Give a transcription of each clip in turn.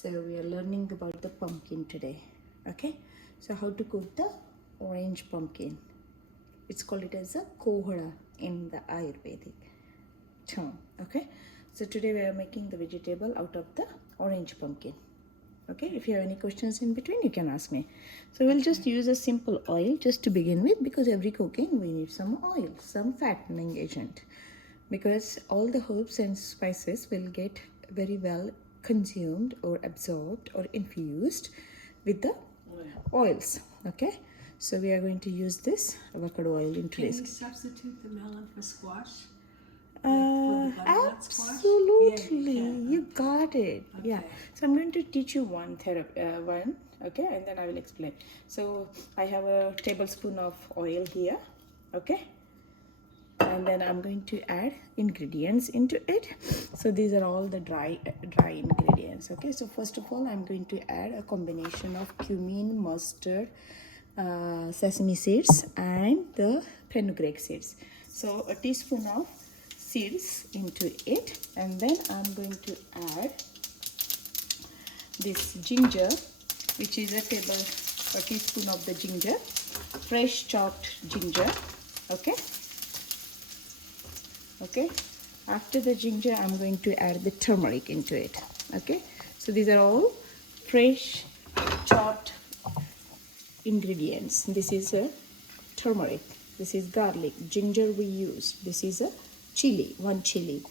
So we are learning about the pumpkin today. Okay, so how to cook the orange pumpkin. It's called it as a kohra in the Ayurvedic term. Okay, so today we are making the vegetable out of the orange pumpkin. Okay, if you have any questions in between, you can ask me. So we'll just use a simple oil just to begin with, because every cooking we need some oil, some fattening agent, because all the herbs and spices will get very well consumed or absorbed or infused with the oils. Okay, so we are going to use this avocado oil in Can we today's. substitute the melon for squash? With the butternut squash? Absolutely, Yeah, you you can. got it. Yeah, Okay. so I'm going to teach you one therapy, okay, and then I will explain. So I have a tablespoon of oil here, okay, and then I'm going to add ingredients into it. So these are all the dry ingredients. Okay, so first of all, I'm going to add a combination of cumin, mustard, sesame seeds, and the fenugreek seeds. So a teaspoon of seeds into it, and then I'm going to add this ginger, which is a teaspoon of the ginger, fresh chopped ginger. Okay, after the ginger, I'm going to add the turmeric into it. Okay, so these are all fresh chopped ingredients. This is a turmeric, this is garlic, ginger we use, this is a chili, one chili,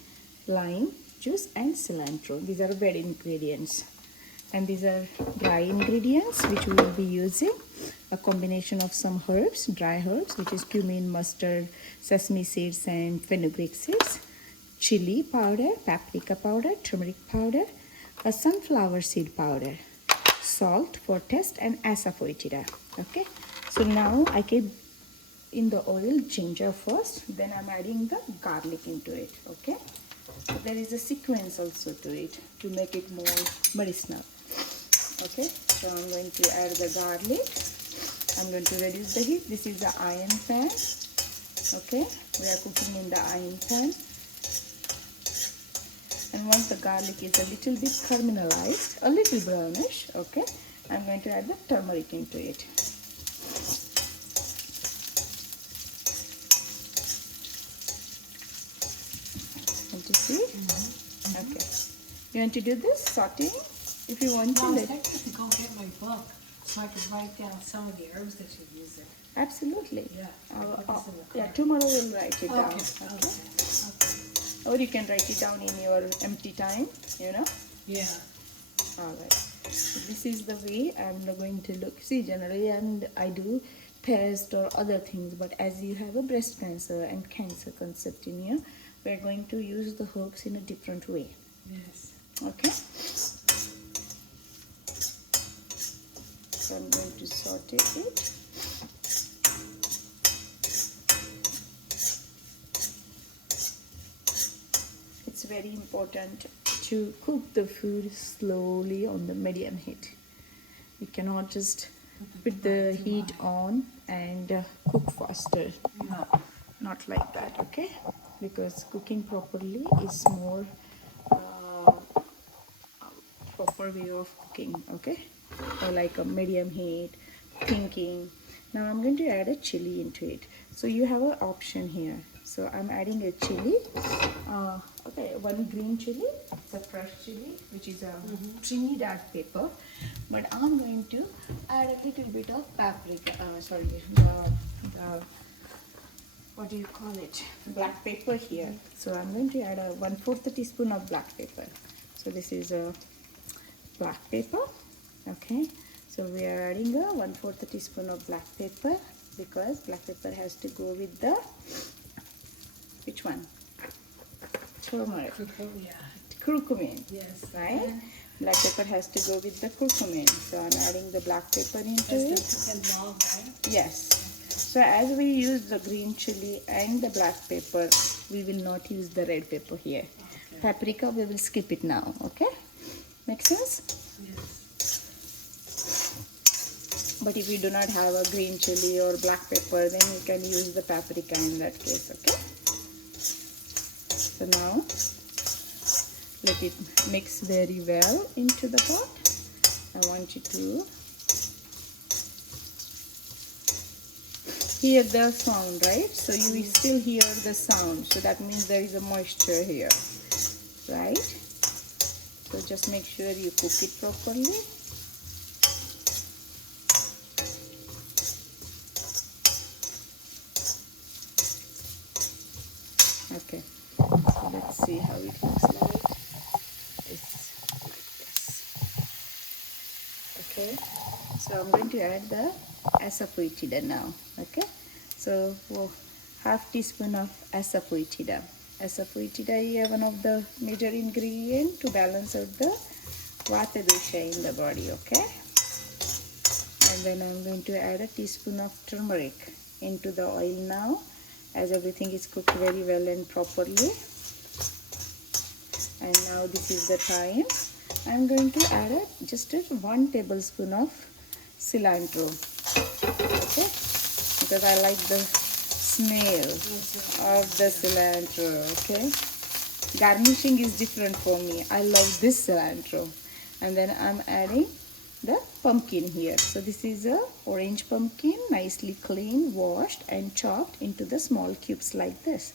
lime juice, and cilantro. These are wet ingredients, and these are dry ingredients which we will be using a combination of some herbs, dry herbs, which is cumin, mustard, sesame seeds, and fenugreek seeds, chili powder, paprika powder, turmeric powder, a sunflower seed powder, salt for taste, and asafoetida. Okay, so now I keep in the oil ginger first, then I'm adding the garlic into it. Okay, so there is a sequence also to it to make it more medicinal. Okay, so I'm going to add the garlic. I'm going to reduce the heat. This is the iron pan. Okay, we are cooking in the iron pan. And once the garlic is a little bit caramelized, a little brownish, okay, I'm going to add the turmeric into it. Want to see? Okay. You want to do this sauteing? If you want to. Well, I was thinking to go get my book so I could write down some of the herbs that you're using. Absolutely. Yeah. Yeah, tomorrow we'll write it down. Okay. Or you can write it down in your empty time, you know. Yeah. All right. So this is the way I'm going to look. See, generally I do test or other things, but as you have a breast cancer and cancer concept in you, we're going to use the herbs in a different way. Yes. Okay. So I'm going to saute it. It's very important to cook the food slowly on the medium heat. You cannot just put the heat on and cook faster. No, not like that, okay? Because cooking properly is more proper way of cooking, okay? Or like a medium heat, thinking. Now I'm going to add a chili into it. So you have an option here. So I'm adding a chili. Okay, one green chili, it's a fresh chili, which is a Trinidad pepper. But I'm going to add a little bit of paprika. What do you call it? Black pepper here. So I'm going to add a 1/4 teaspoon of black pepper. So this is a black pepper. Okay, so we are adding a 1/4 teaspoon of black pepper, because black pepper has to go with the, which one? Turmeric. Yeah. Curcumin. Yes. Right? Black pepper has to go with the curcumin. So I'm adding the black pepper into it. Involved, right? Yes. So as we use the green chili and the black pepper, we will not use the red pepper here. Okay. Paprika, we will skip it now. Okay? Make sense? Yes. But if you do not have a green chili or black pepper, then you can use the paprika in that case. Okay? So now, let let it mix very well into the pot. I want you to hear the sound, right? So you will still hear the sound. So that means there is a moisture here, right? So just make sure you cook it properly. Okay, so let's see how it looks like. It's like this. Okay, so I'm going to add the asafoetida now. Okay, so half teaspoon of asafoetida. Asafoetida is one of the major ingredients to balance out the vata dosha in the body. Okay, and then I'm going to add a teaspoon of turmeric into the oil now, as everything is cooked very well and properly. And now this is the time I'm going to add just 1 tablespoon of cilantro. Okay, because I like the smell of the cilantro. Okay, garnishing is different for me. I love this cilantro. And then I'm adding the pumpkin here. So this is a orange pumpkin, nicely clean, washed and chopped into the small cubes like this.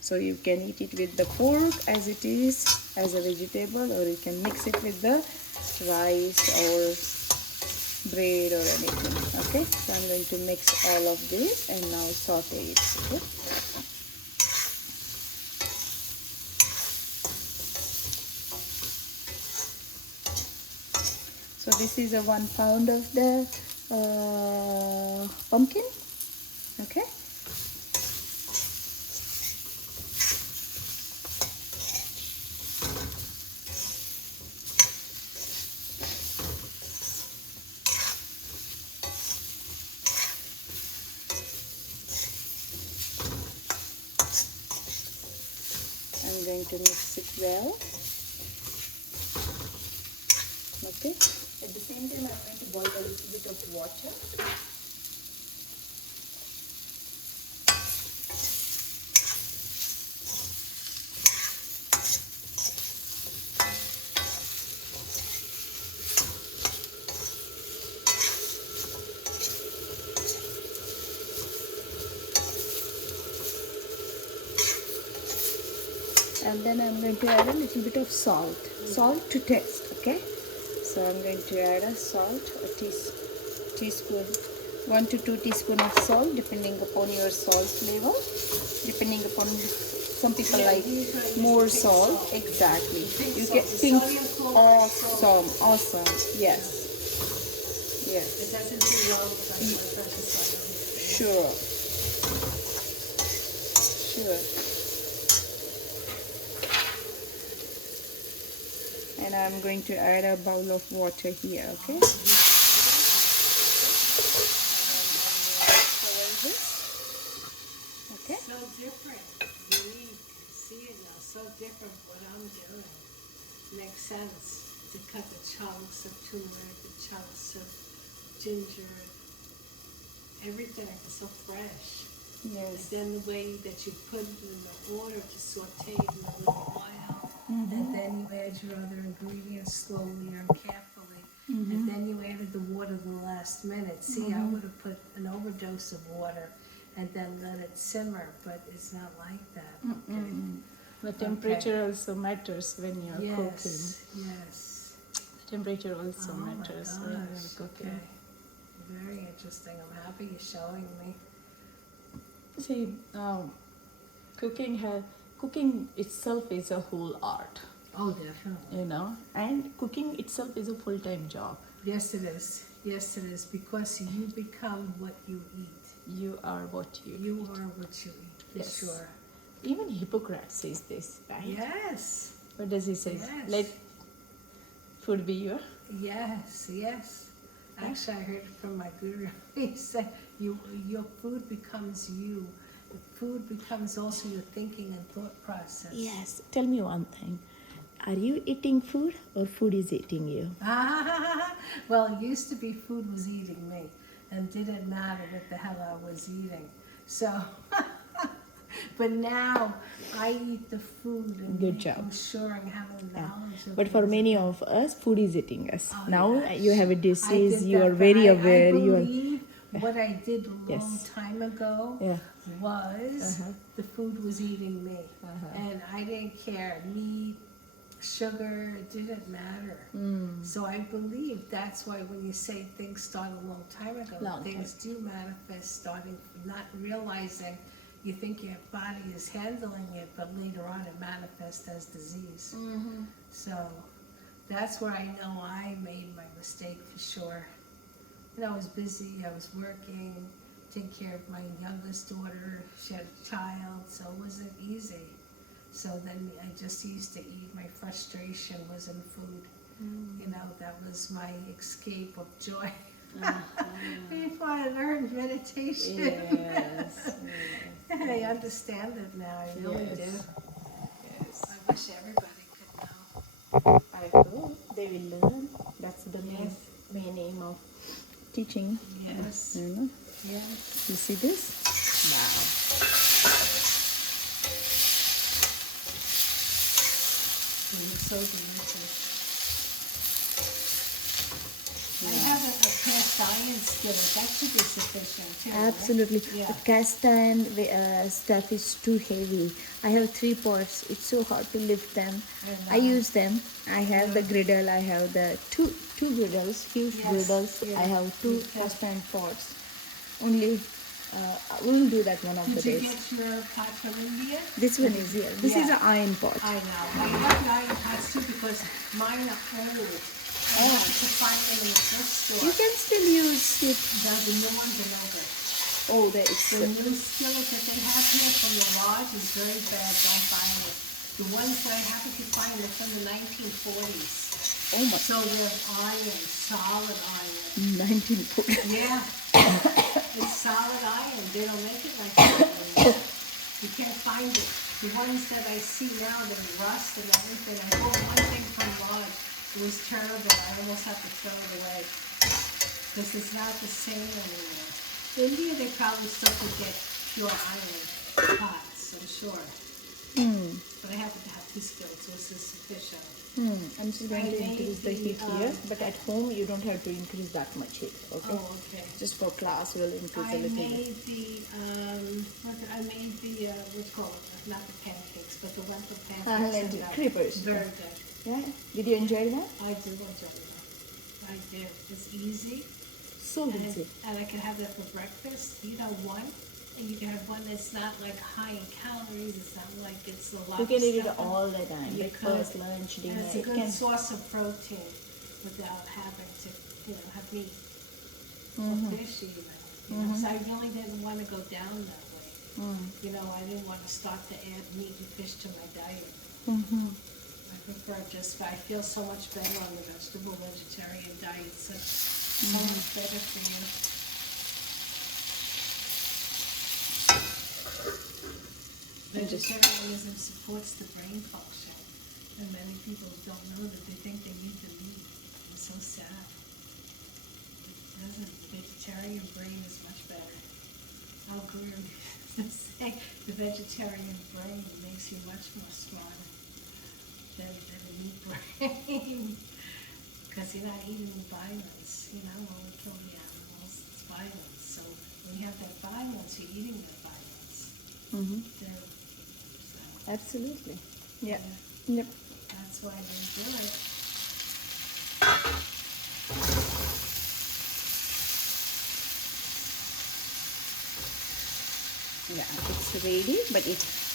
So you can eat it with the pork as it is, as a vegetable, or you can mix it with the rice or bread or anything. Okay, so I'm going to mix all of this and now saute it. Okay. So this is a 1 pound of the pumpkin. Okay. I'm going to mix it well. Okay. At the same time, I'm going to boil a little bit of water. And then I'm going to add a little bit of salt. Salt to taste, okay? So I'm going to add a salt, a teaspoon, 1 to 2 teaspoon of salt, depending upon your salt level. Depending upon, some people like more salt. Exactly. You get pink. Awesome. Yes. It doesn't do well with Sure. And I'm going to add a bowl of water here, okay? Okay. So different. Unique. See it now. So different what I'm doing. Makes sense to cut the chunks of turmeric, the chunks of ginger, everything. It's so fresh. Yes. And then the way that you put it in the water to saute it in a little while. And then you add your other ingredients slowly and carefully. And then you added the water in the last minute. See, I would have put an overdose of water and then let it simmer, but it's not like that. Okay. The temperature also matters when you're cooking. Yes. The temperature also matters when you're gosh, cooking. okay. Very interesting. I'm happy you're showing me. See, cooking itself is a whole art, Oh, definitely. you know, and cooking itself is a full-time job. Yes, it is. Yes, it is. Because you become what you eat. You are what you You eat. are what you eat, for Yes. sure. Even Hippocrates says this, right? Yes. What does he say? Yes. Let food be your. Yes, yes. Actually, I heard it from my guru. He said, your food becomes you. Food becomes also your thinking and thought process. Yes. Tell me one thing. Are you eating food or food is eating you? Well, it used to be food was eating me and didn't matter what the hell I was eating. So But now I eat the food and Good making job. sure I'm having knowledge of But for it. many of us, food is eating us. Oh, Now yes. you have a I disease, did you that, are but very I aware. You are. believe what I did a long Yes. time ago Yeah. was the food was eating me. And I didn't care. Meat, sugar, it didn't matter. So I believe that's why when you say things start a long time ago, Long things do manifest starting from not realizing you think your body is handling it, but later on it manifests as disease. So that's where I know I made my mistake for sure. And I was busy, I was working, taking care of my youngest daughter, she had a child, so it wasn't easy. So then I just used to eat, my frustration was in food. You know, that was my escape of joy. Before I learned meditation. Yes. I understand it now, I really Yes. do. Yes. I wish everybody could know. I hope they will learn. That's the Yes. main aim of teaching. Yes. You know. Yeah. You see this? Wow. It's so delicious. I have a cast iron skillet. That should be sufficient too. right? Absolutely. Yeah. The cast iron stuff is too heavy. I have 3 pots. It's so hard to lift them. I use them. I have the griddle. I have the two griddles, huge Yes, griddles. yeah. I have 2 Me too. cast iron pots. Only we will do that one of the Did you days. get your pot from India? This one is here. This is Yeah. an iron pot. I know. I love iron pots too because mine are old. I have to find them in the thrift store. You can still use it. The new ones are no good. Oh, there is. The new skillet that they have here from the lodge is very bad. Don't buy it. The ones that I happen to find are from the 1940s. Oh my. So they're iron, solid iron. 1940. Yeah. It's solid iron. They don't make it like that anymore. You can't find it. The ones that I see now, they're rust and everything. I bought one thing from Lodge. It was terrible. I almost have to throw it away. Because it's not the same anymore. India, they probably still could get pure iron pots, I'm sure. But I happen to have 2 skillets, so this is sufficient. I'm just going I to made increase the heat the, here, but at home you don't have to increase that much heat. Okay. Oh, okay. Just for class, we'll increase I a little bit. made the, what's called, not the pancakes, but the lentil pancakes. Lentil and, crippers. Very good. Yeah. Did you enjoy that? I do enjoy that. I do. It's easy. So And, easy. and I can have that for breakfast, one. And you can have one that's not like high in calories, it's not like it's a lot You of can eat it stuff. all the time. You Breakfast, could. lunch, And dinner. it's a It good can. source of protein without having to, have meat or fish even. So I really didn't want to go down that way. I didn't want to start to add meat and fish to my diet. I prefer I feel so much better on the vegetarian diet, so much better for you. Vegetarianism supports the brain function, and many people don't know that. They think they need the meat. It's so sad. It doesn't. The vegetarian brain is much better. Al Gore used to say the vegetarian brain makes you much more smarter than a meat brain. Because you're not eating violence, when we kill the animals, it's violence. So when you have that violence, you're eating that violence. So Absolutely. Yeah. Yeah. Yep. that's why they do it. Yeah, it's ready, but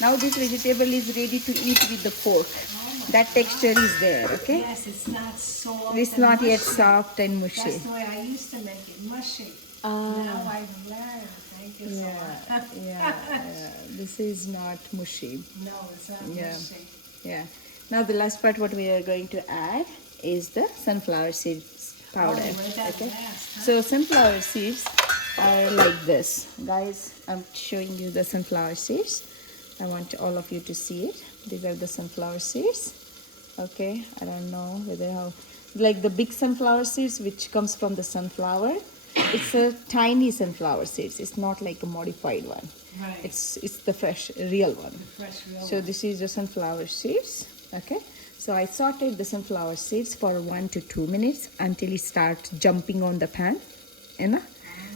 now this vegetable is ready to eat with the fork. Oh my That texture is there, okay? Yes, it's not soft. It's and not yet mushy. soft and mushy. That's the way I used to make it, mushy. Ah. Now I've learned. Thank you so much. Yeah. This is not mushy. No, it's not Yeah. mushy. Yeah. Now the last part what we are going to add is the sunflower seeds powder. Oh, where'd that Okay. last, huh? So sunflower seeds are like this. Guys, I'm showing you the sunflower seeds. I want all of you to see it. These are the sunflower seeds. Okay. I don't know whether how like the big sunflower seeds which comes from the sunflower. It's a tiny sunflower seeds. It's not like a modified one. Right. It's the fresh, real one. The fresh real So one. this is the sunflower seeds. Okay. So I sauteed the sunflower seeds for 1 to 2 minutes until it starts jumping on the pan. You know?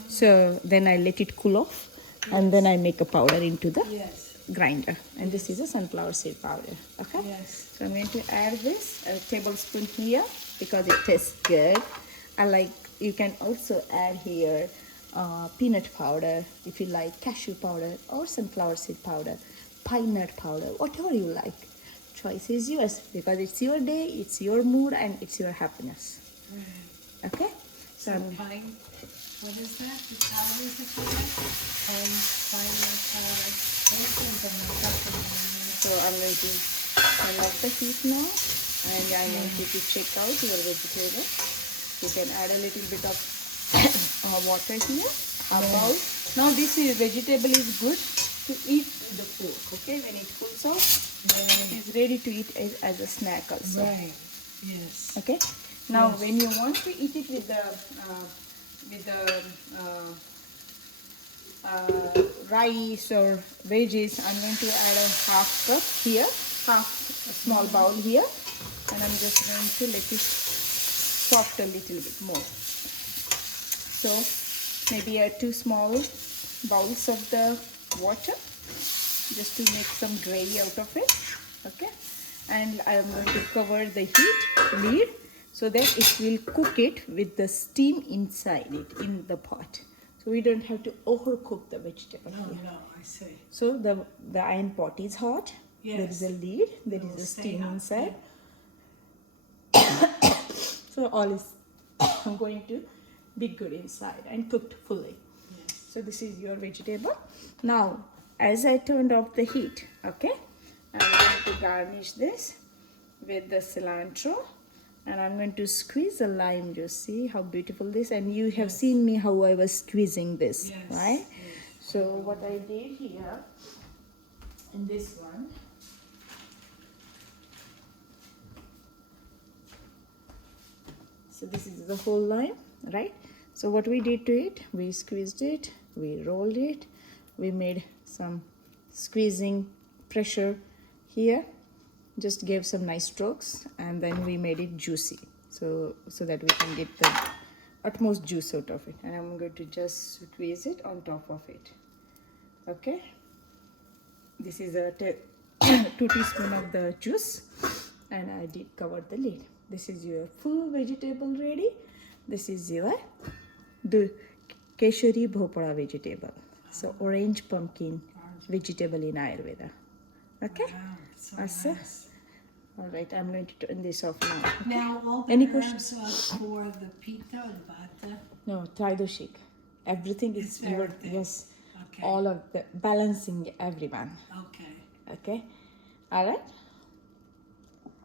So then I let it cool off, and then I make a powder into the Yes. grinder. And this is a sunflower seed powder. Okay. Yes. So I'm going to add this a tablespoon here because it tastes good. I like, you can also add here peanut powder if you like, cashew powder or sunflower seed powder, pine nut powder, whatever you like. Choice is yours because it's your day, it's your mood, and it's your happiness. Right. Okay. So I'm, Pine, what is that? The powders that you like? Pine nut powder. Those things are not supplemental. so I'm going to turn off the heat now, and I want you to check out your vegetable. You can add a little bit of water here. About now, this is vegetable is good to eat with the pork. Okay, when it cools off, it's ready to eat as a snack also. Right. Yes. Okay. Now, Yes. when you want to eat it with the rice or veggies, I'm going to add a half cup here, half a small bowl here, and I'm just going to let it soft a little bit more. So maybe 2 small bowls of the water, just to make some gravy out of it. Okay, and I am going to cover the lid so that it will cook it with the steam inside it in the pot. So we don't have to overcook the vegetable No, here. no, I see. So the iron pot is hot. There is a Yes. lid. There It will is a stay steam hot, inside. So all is going to be good inside and cooked fully. Yes. So this is your vegetable. Now, as I turned off the heat, okay, I'm going to garnish this with the cilantro, and I'm going to squeeze a lime juice. See how beautiful this, and you have seen me how I was squeezing this, Yes. right? Yes. So what I did here in this one, so this is the whole lime, right? So what we did to it, we squeezed it, we rolled it, we made some squeezing pressure here, just gave some nice strokes, and then we made it juicy, so that we can get the utmost juice out of it. And I'm going to just squeeze it on top of it. Okay, this is a 2 teaspoons of the juice, and I did cover the lid. This is your full vegetable ready. This is your the Keshari Bhopara vegetable. So orange pumpkin vegetable in Ayurveda. Okay. Wow, it's so Asa? nice. All right. I'm going to turn this off now. Now, all the Any herbs questions? are for the pita or the vata. No, Tridoshik. Everything is It's your, everything. yes. Okay. All of the balancing everyone. Okay. Okay. All right.